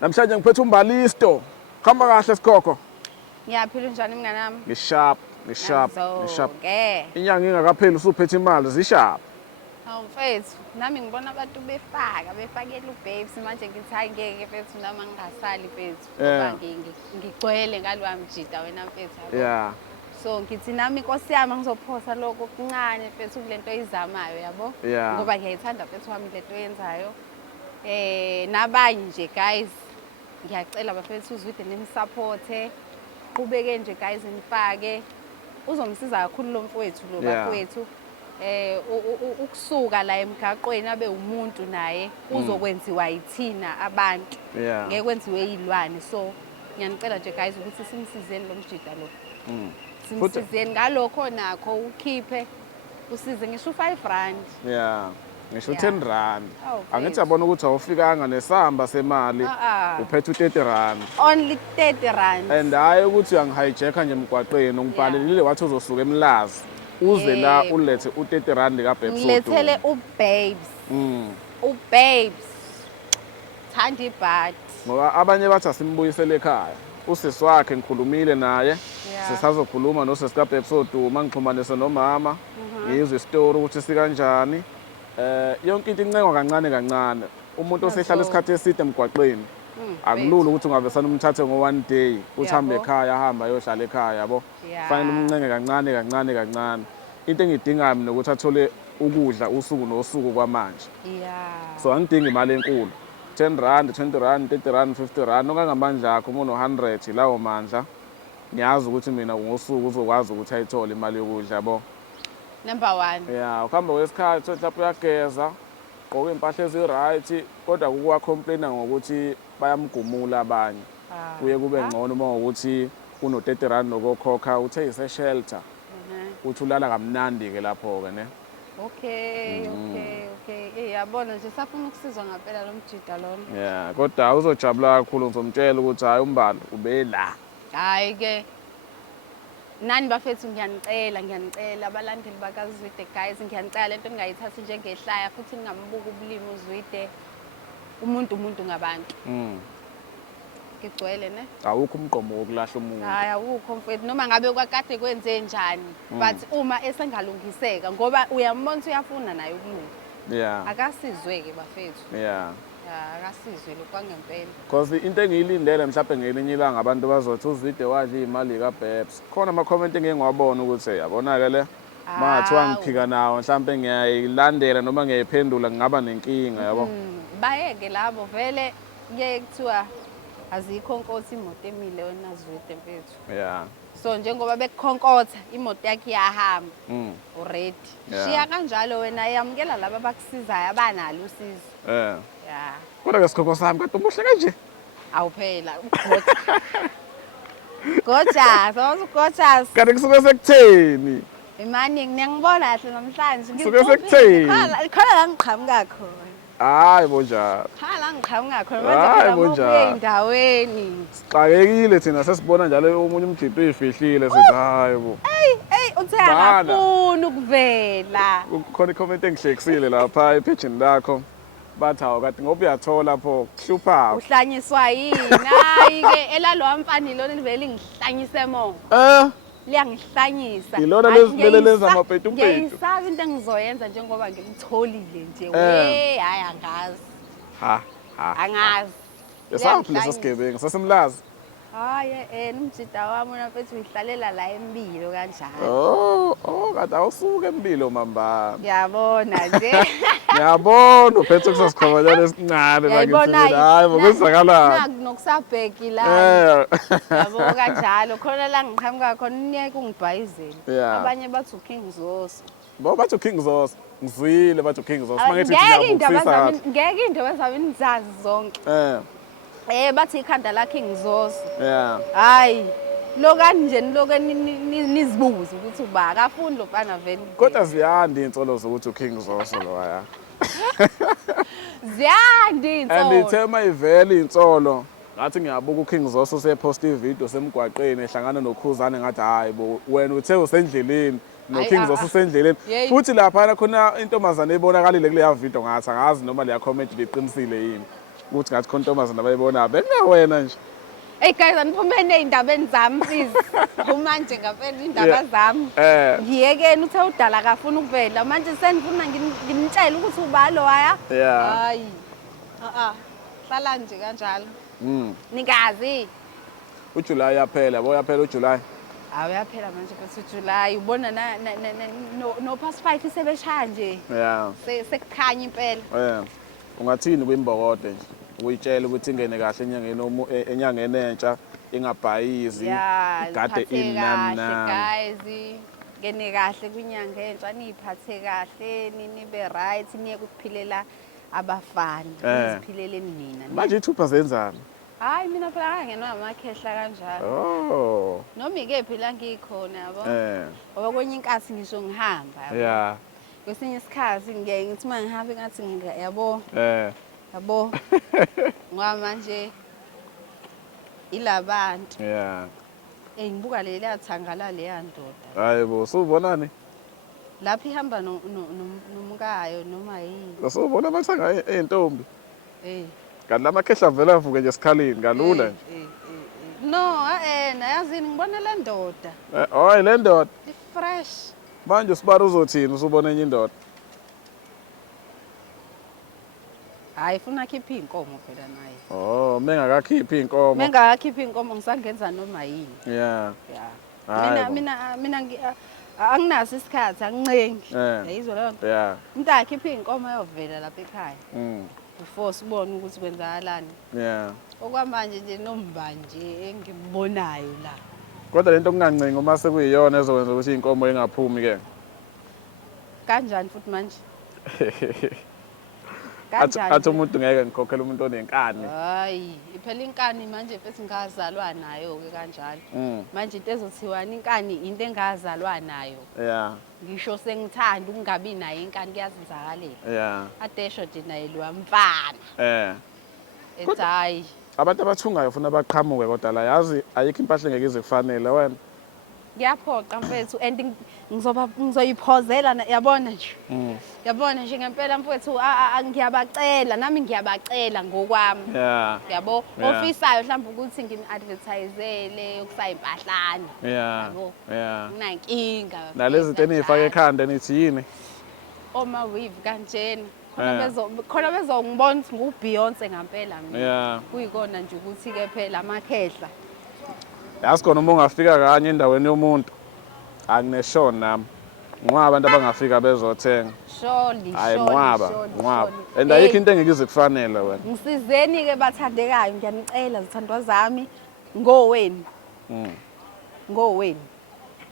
Namhlanje ngiphethe umbalisto. Khamba kahle sikhokho. Ngiyaphila njani mngani wami? Ngishap. Ke. Inyanga ingakapheli usuphethe imali zishap. Hawu mfethu, nami ngibona abantu befakela ubabes manje ngithi hayi ngeke mfethu nami ngingasali mfethu ngoba ngigcwele ngalwa mjida wena mfethu yabo. Yeah. So ngithi nami inkosi yami ngizophosa lokho kuncane mfethu kulento oyizamayo yabo. Yeah. Ngoba ngiyayithanda mfethu wami lento oyenzayo. Nabanye nje guys ngiyacela bafethu uzwide nimsupporte. Qhubeke nje guys nifake. Uzomsiza kakhulu lo mfowethu lo bafowethu. Ukusuka la emgaqweni abe umuntu naye uzokwenziwa yithina abantu ngeke kwenziwe izilwane. So ngiyanicela nje guys ukuthi simsizeni lo mjida lo. Simsizeni ngalokho nakho ukhiphe usize ngisho 5 rand. Yeah. Ngisho 10 rand. Angithi yabona ukuthi awufikanga nesamba semali uphethe u30 rand. Only 30 rand. And hayi ukuthi uyangihijacka nje emgwaqweni ungibhalelile wathi uzosuka eMlazi. Uze la ulethe u30 rand kaBabes. Ngilethele uBabes. uBabes. Thanda ibhadi. Ngoba abanye bathi asimbuyisele ekhaya. Usisi wakhe ngikhulumile naye. Sisazokhuluma nosisi kaBabes oduma ngixhumanise nomama. Ngizwe istory ukuthi sikanjani. Yonke into incengwa kancane kancane. Umuntu osehlala isikhathi eside emgwaqweni. Akulula ukuthi ungavesana umthathe ngo1 day uthambe ekhaya ahamba ayohlala ekhaya yabo. Fanele umncenge kancane. Into engidingayo mina ukuthi athole ukudla usuku nosuku kwamanje. So angidingi imali enkulu. 10 rand, 20 rand, 30 rand, 50 rand okangamandla akho umuntu 100 lawo mandla. Ngiyazi ukuthi mina ngosuku uzokwazi ukuthi ayithole imali yokudla yabo. Number 1. Yeah, ukhamba kwesikhathi mhlawumbe uyageza, gqoka impahla eziright, kodwa kuwa complaina ngokuthi bayamgumula abanye. Kuye kube ngcono uma ukuthi uno 30 rand nokukhokha uthe ise shelter. Uthi ulala kamnandi ke lapho ke ne. Okay. Yabona nje safuna ukusizwa ngempela lo mjida lona. Yeah, kodwa uzojabula kakhulu ngizomtshela ukuthi hayi umbalo ube la. Hayi ke. Nani bafethu ngiyanicela abalandeli bakaZwide guys ngiyanicela lento ningayithathi njengehlaya futhi ningambuka ubulimi uZwide umuntu ngabantu. Ngigcwele ne? Awukho umqomo wokulahla umuntu. Hayi awukho mfethu noma ngabe kwakade kwenze njani but uma esengalungiseka ngoba uyambona uyafuna naye ukulunga. Yeah. Akasizwe ke bafethu. Yeah. Akasizwe lokwangempela. Because into engiyilindele mhlawumbe ngelinye ilanga abantu bazothi uZwide wadla imali kaBabes. Khona ama comment engeke ngiwabona ukuthi yabona ke le mathiwa ngiphika nawo mhlawumbe ngiyayilandela noma ngiyayiphendula ngingaba nenkinga yabo. Bayeke labo vele ngeke kuthiwa azikho inkosi imoto emile wena Zwide mfethu. Yeah. So njengoba bekukhonkotha imoto yakhe iyahamba. Already. Shiya kanjalo wena yamukela laba abakusizayo abanalo usizo. Yeah. Kodwa ke sikhokho sami kade umuhle kanje. Awuphela ugoja. Goja. Kade kusuke sekutheni? Imani ngiyangibona kahle namhlanje. Kusuke sekutheni? Khona la ngiqhamuka khona. Hayi bonjani. Khala ngiqhamuka khona manje phela ngokuya endaweni. Sixakekile thina sesibona njalo umunye umjito uyifihlile sithi hayi bo. Uthe akafuni ukuvela. Khona icomment engihlekisile lapha epage lakho. Bathi hawo kade ngoba uyathola pho kuhlupha. Uhlanyiswa yini? Hayi ke elalo amfani lona livele ngihlanyise mo. Liyangihlanyisa. Ilona lezivele lenza amapethu. Ngiyisaba into engizoyenza njengoba ngimtholile nje. Hayi angazi. Angazi. Yesaphi leso sigebengu sasemlazi? Hayi umjida wami mfethu uyihlalela la eMbilo kanjalo. Kade awusuke eMbilo mamba. Ngiyabona nje. Ngiyabona uphethe kusasikhobalana esincane la ngithi hayi bokuzakalana. Nokusabheki la. Yabo kanjalo khona la ngiqhamuka khona unyeke ungibhayizele. Abanye bathi uKing Zoso. Bo bathi uKing Zoso. Ngizwile bathi uKing Zoso mangithi ngiyabusisa. Ngeke indaba zami nizazi zonke. Bathi ikhanda la King Zoso. Hayi lokanje nizibuze ukuthi uba akafuni lo mfana vele. Kodwa ziyanda insolo zokuthi uKing Zoso lo ya. Ziyanda insolo. Andithema ivele insolo. Ngathi ngiyabuka uKing Zoso sepost ivideo semgwaqeni ehlangana noKhuzane ngathi hayi bo wena uthe usendleleni noKing Zoso usendleleni. Futhi lapha khona intombazane ebonakalile kule video ngathi angazi noma leya comment liqinisile yini. ukuthi ngathi khona intombazana abayibona bekungawena nje. Hey guys, aniphumene ey'ndabeni zami please. Manje ngapela iy'ndaba zami. Ngiyekeni uthe udala akafuna ukuvela. Manje senifuna nginitshele ukuthi ubalo haya. Hayi. Hlala nje kanjalo. Nikazi. UJuly yaphela, yabo yaphela uJuly. Uyaphela manje futhi uJuly. Ubona no past 5 sebeshaya nje. Sekukhanya impela. Ungathini kwimbokode nje? Uyitshela ukuthi ingene kahle enyangeni entsha ingabhayizi igade inana. Guys, ngene kahle kwinyanga entsha niphathe kahle nibe right niye ukuphilela abafana niziphileleni nina. Manje ithupha zenzani? Hayi mina phela ngenwa amakhehla kanjalo. Noma ike phela ngikhona yabo. Ngoba kwenye inkathi ngisho ngihamba yabo. Kwesinye isikhathi ngeke ngithi mangihamba ngathi yabo. Yabo. Ngoba manje ilabantu. Ngibuka le yathangala le yandoda. Hayibo, usubonani? Lapha ihamba nomkayo noma yini. Usubona amathanga eintombi? Kanti lamakhehla avela avuke nje sikhalini kalula nje. No, nayazini ngibona le ndoda. Le ndoda. Fresh. Manje usibara uzothini usubona enye indoda? Hayi funa khipha inkomo phela naye. Mengakakhiphi inkomo. Mengakakhiphi inkomo ngisangenza noma yini. Mina anginaso isikhathi angincengi. Yayizwa leyo nto. Umuntu akhipha inkomo ayovela lapha ekhaya. Before sibone ukuthi kwenzakalani. Okwamanje nje nomba nje engimbonayo la. Kodwa lento kungancengi uma sekuyiyona ezokwenza ukuthi inkomo ingaphumi ke. Kanjani futhi manje? Athi umuntu ngeke ngikhokhele umuntu onenkani. Hayi, iphela inkani manje futhi ngazalwa nayo ke kanjalo. Manje into ezothiwani inkani into engazalwa nayo. Ngisho sengithanda ukungabi nayo inkani kuyazenzakalela. Adesho nje naye lwamfana. Ethi hayi. Abantu abathungayo ufuna baqhamuke kodwa la yazi ayikho impahla engeke ize kufanele wena. Ngiyaphoqa mfethu and ngizoyiphozela yabona nje. Yabona nje ngempela mfethu ngiyabacela nami ngiyabacela ngokwami. Yabo ofisayo mhlawumbe ukuthi ngimi-advertisele ukusaya impahlani. Yabo. Nginankinga. Nalezi zinto enifake ekhanda nithi yini? Oma weave kanjena. Khona bezongibona ukuthi nguBeyonce ngempela mina. Kuyikona nje ukuthi ke phela amakhehla. Yazi khona uma ungafika kanye endaweni yomuntu angineshona nami. Ngoba abantu abangafika bezothenga. Surely. Ngoba. And ayikho into engeke ize kufanele wena. Ngisizeni ke bathandekayo ngiyanicela zithandwa zami ngoweni. Ngoweni.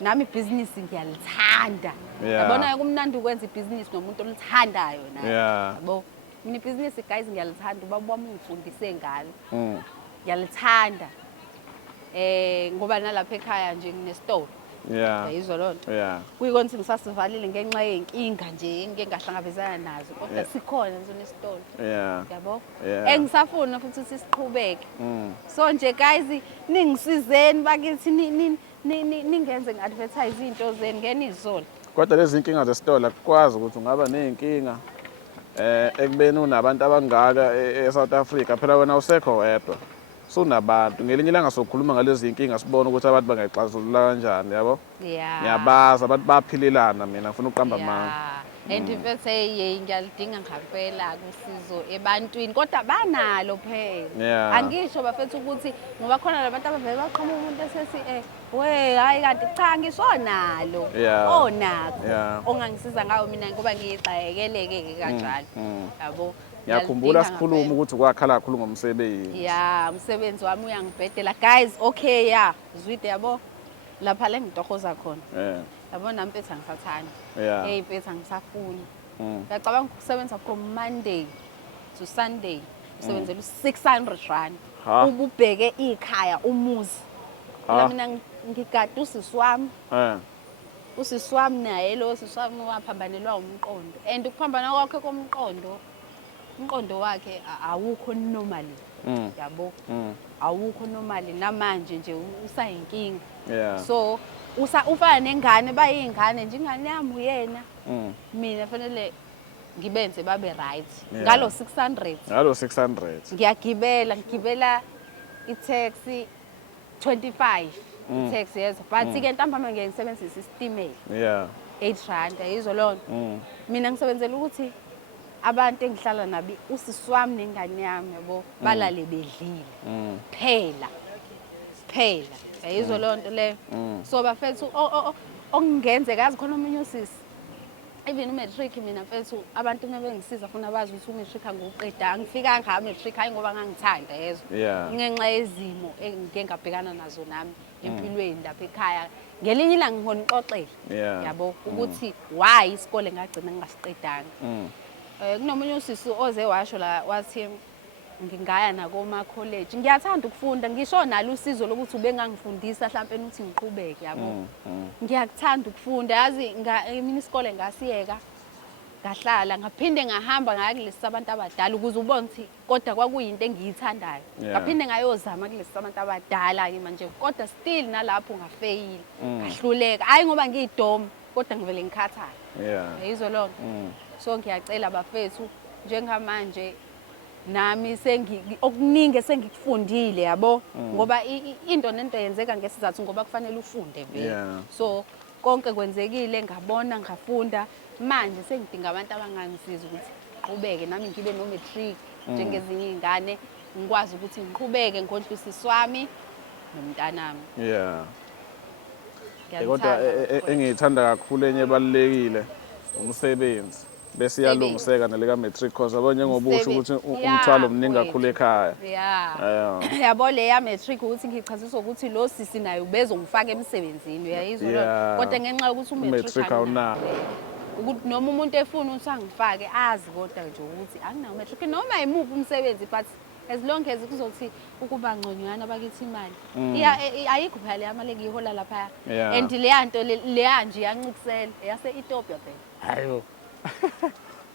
Nami ibhizinisi ngiyalithanda. Yabona kumnandi ukwenza ibhizinisi nomuntu olithandayo naye. Yabo. Mina ibhizinisi guys ngiyalithanda ubaba wami ungifundise ngalo. Ngiyalithanda. Ngoba nalapha ekhaya nje nginesitolo. Yayizwa loo nto. Kuyikona ukuthi ngisasivalile ngenxa yenkinga nje engike ngahlangabezana nazo kodwa sikhona nje nesitolo. Yabo. Engisafuna futhi ukuthi siqhubeke. So nje guys ningisizeni bakithi ningenze ngi-advertise izinto zenu ngenizolo. Kodwa lezi inkinga zesitolo akukwazi ukuthi ungaba nezinkinga ekubeni unabantu abangaka eSouth Africa phela wena usekho wedwa. Sunabantu ngelinye ilanga sokukhuluma ngalezi inkinga sibone ukuthi abantu bangayixazulula kanjani yabo. Ngiyabaza abantu baphilelana mina ngifuna uqamba amanga. And mfethu ngiyalidinga ngempela kusizo ebantwini kodwa banalo phela. Angisho bafethu ukuthi ngoba khona labantu abavela baqhamuka umuntu esethi we hayi kanti cha ngisonalo. Onakho. Ongangisiza ngayo mina ngoba ngiyixayekeleke kanjalo. Yabo. Ngiyakhumbula sikhuluma ukuthi kwakhala kakhulu ngomsebenzi. Umsebenzi wami uyangibhedela guys. Okay zwide yabo. Lapha le ngitohoza khona. Yabona mfethu angisathani. Mfethu angisafuni. Ngiyacabanga ukusebenza from Monday to Sunday. Usebenzela u600 rand. Ububheke ikhaya umuzi. La mina ngigada usisi wami. Usisi wami naye lo sisi wami waphambanelwa umqondo. And ukuphambana kwakhe komqondo umqondo wakhe awukho normally. Yabo. Awukho normally namanje nje usayinkinga. So ufana nengane bayingane nje ingane yami uyena. Mina fanele ngibenze babe right. Ngalo 600. Ngalo 600. Ngigibela i-taxi 25 i-taxi yezo. But ke ntambama ngeke ngisebenzise isitimela. Yeah. 8 rand yizo lona. Mina ngisebenzela ukuthi abantu engihlala nabi usisi wami nengane yami yabo balale bedlile. Phela. Yizo lonto le. So bafethu okungenzeka yazi khona omunye usisi even umatric mina mfethu abantu mebengisiza funa bazi ukuthi umatric angiqeda angifikanga ngamatric hayi ngoba ngangithanda yezo ngenxa yezimo engike ngabhekana nazo nami empilweni lapha ekhaya ngelinye ilanga ngihona uxoxela yabo ukuthi why isikole ngagcina ngingasiqedanga kunomunye usisi oze washo la wathi ngingaya nakoma college ngiyathanda ukufunda ngisho nalo usizo lokuthi ubengangifundisa mhlawumbe ukuthi ngiqhubeke yabo ngiyakuthanda ukufunda yazi mina isikole ngasiyeka ngahlala ngaphinde ngahamba ngakulesi abantu abadala ukuze ubone ukuthi kodwa kwakuyinto engiyithandayo ngaphinde ngayozama kulesi abantu abadala ke manje kodwa still nalapho ngafeyila ngahluleka hayi ngoba ngiyidom kodwa ngivele ngikhathala yizo lona so ngiyacela bafethu njengamanje nami okuningi sengikufundile yabo ngoba into nento yenzeka ngesizathu ngoba kufanele ufunde vele so konke kwenzekile ngabona ngafunda manje sengidinga abantu abangangisiza ukuthi ngiqhubeke nami ngibe no matric njengezinye izingane ngikwazi ukuthi ngiqhubeke ngondlisa iswami nomntanami kodwa engiyithanda kakhulu enye ebalekile umsebenzi bese iyalungiseka neleka matric cause abanye ngobusho ukuthi umthwalo omningi kakhulu ekhaya yabo le ya matric ukuthi ngichaziswa ukuthi lo sisi nayo bezongifaka emsebenzini uyayizwa kodwa ngenxa yokuthi umatric awunayo ukuthi noma umuntu efuna ukuthi angifake azi kodwa nje ukuthi anginawo matric noma imuphi umsebenzi but as long as kuzothi ukuba ngconywana bakithi imali ayikho phela yamale ngiyihola lapha and leya nto leya nje yancikisela yase Ethiopia phela hayo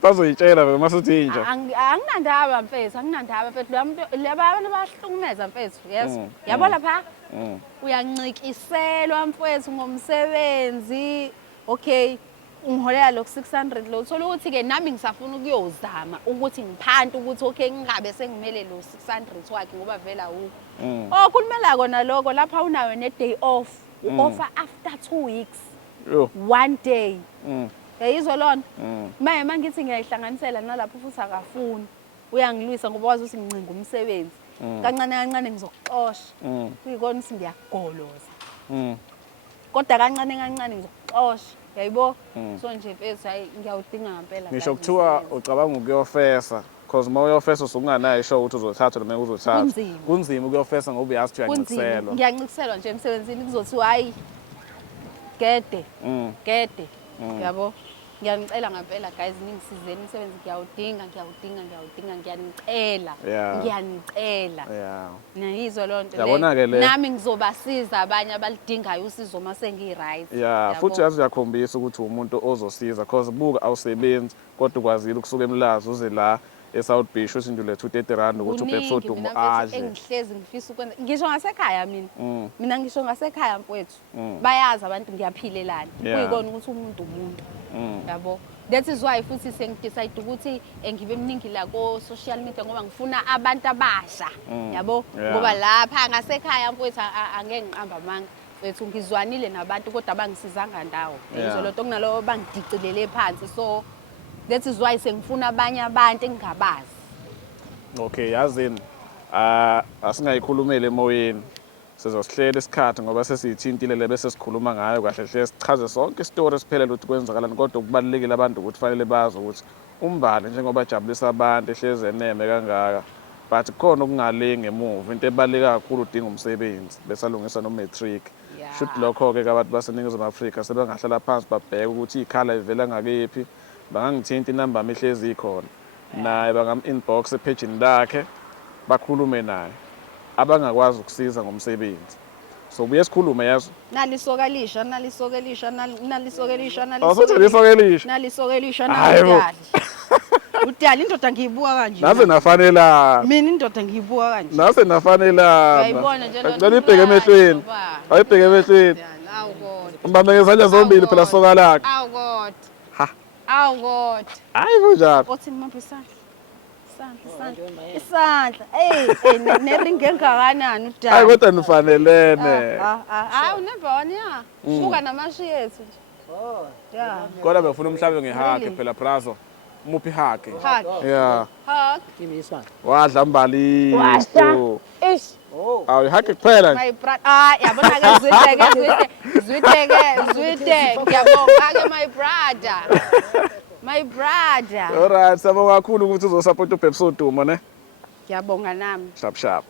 bazoyitshela vele masuthi inja anginandaba mfethu laba abantu abahlukumeza mfethu yes yabo lapha uyancikiselwa mfethu ngomsebenzi okay ungiholela lo 600 lo uthola ukuthi ke nami ngisafuna ukuyozama ukuthi ngiphante ukuthi okay ngingabe sengimele lo 600 wakhe ngoba vela kulumela kona lokho lapha unayo ne day off offer after 2 weeks 1 day yizo lona manje ngithi ngiyayihlanganisela nalapho futhi akafuni uyangilwisa ngoba wazi ukuthi ngicinga umsebenzi kancane kancane ngizokuxosha kuyikona ukuthi ngiyagoloza kodwa kancane kancane ngizokuxosha yayibo so nje mfethu hayi ngiyawudinga ngempela ngisho kuthiwa ucabanga ukuyofesa because uma uyofesa usunganayo isho ukuthi uzothatha noma uzothatha kunzima ukuyofesa ngoba uyazi ukuthi uyancikiselwa ngiyancikiselwa nje emsebenzini kuzothiwa hayi gede yabo ngiyanicela ngempela guys ningisizeni umsebenzi ngiyawudinga ngiyanicela niyizwa lonto nami ngizobasiza abanye abalidingayo usizo mase ngi-right futhi yazi uyakhombisa ukuthi umuntu ozosiza because buka awusebenzi kodwa ukwazile ukusuka emlazi uze la eSouth Beach uthi ndulethe 30 rand ukuthi ubhebsoda adle engihlezi ngifisa ukwenza ngisho ngasekhaya mina ngisho ngasekhaya mfowethu bayazi abantu ngiyaphilelana kuyikona ukuthi umuntu yabo that is why futhi sengidecide ukuthi ngibe mningi la ko social media ngoba ngifuna abantu abasha yabo ngoba lapha ngasekhaya mfowethu angeke ngiqamba amanga mfowethu ngizwanile nabantu kodwa abangisizanga ndawo ngizolonto kunalo bangidicilele phansi so that is why sengifuna abanye abantu engingabazi okay yazini asingayikhulumele emoyeni sizosihlela isikhathi ngoba sesiyithintile le bese sikhuluma ngayo kahle hle sichaze sonke istory siphelele ukuthi kwenzakalani kodwa kubalekile abantu ukuthi fanele bazi ukuthi umbali njengoba jabulisa abantu ehleze eneme kangaka but khona okungalingi emuva into ebaleka kakhulu udinga umsebenzi besalungisa no matric shoot lokho ke abantu baseNingizimu Afrika sebengahlala phansi babheka ukuthi ikhala ivela ngakephi bangangithinta inamba yami ehlezi ikhona naye bangam-inbox epagini lakhe bakhulume naye abangakwazi ukusiza ngomsebenzi so buye sikhulume yazo nalisokelisha udala indoda ngiyibuka kanje naze nafanela mina indoda ngiyibuka kanje naze nafanela uyayibona nje lo libheke emehlweni ayibheke emehlweni awu kodwa umbambe ngezandla zombili phela soka lakhe awu kodwa Awu kodwa. Hayi kunjani? Othini maphi isandla? Isandla. Neringi engakanani udala. Hayi kodwa nifanelene. Hayi unebhoni ya. Buka namashi ethu nje. Oh. Ya. Kodwa befuna umhlabe ngehage phela Brazo. Muphi hage? Hug. Yeah. Hug. Give me this one. Wadla mbaliso. Ish. Oh. Awu ihage kuphela. My brother. Yabona ke zwiteke. Ngiyabonga ke my brother. My brother. Alright, sabonga kakhulu ukuthi uzosupport uBhebs Oduma ne. Ngiyabonga nami. Sharp sharp.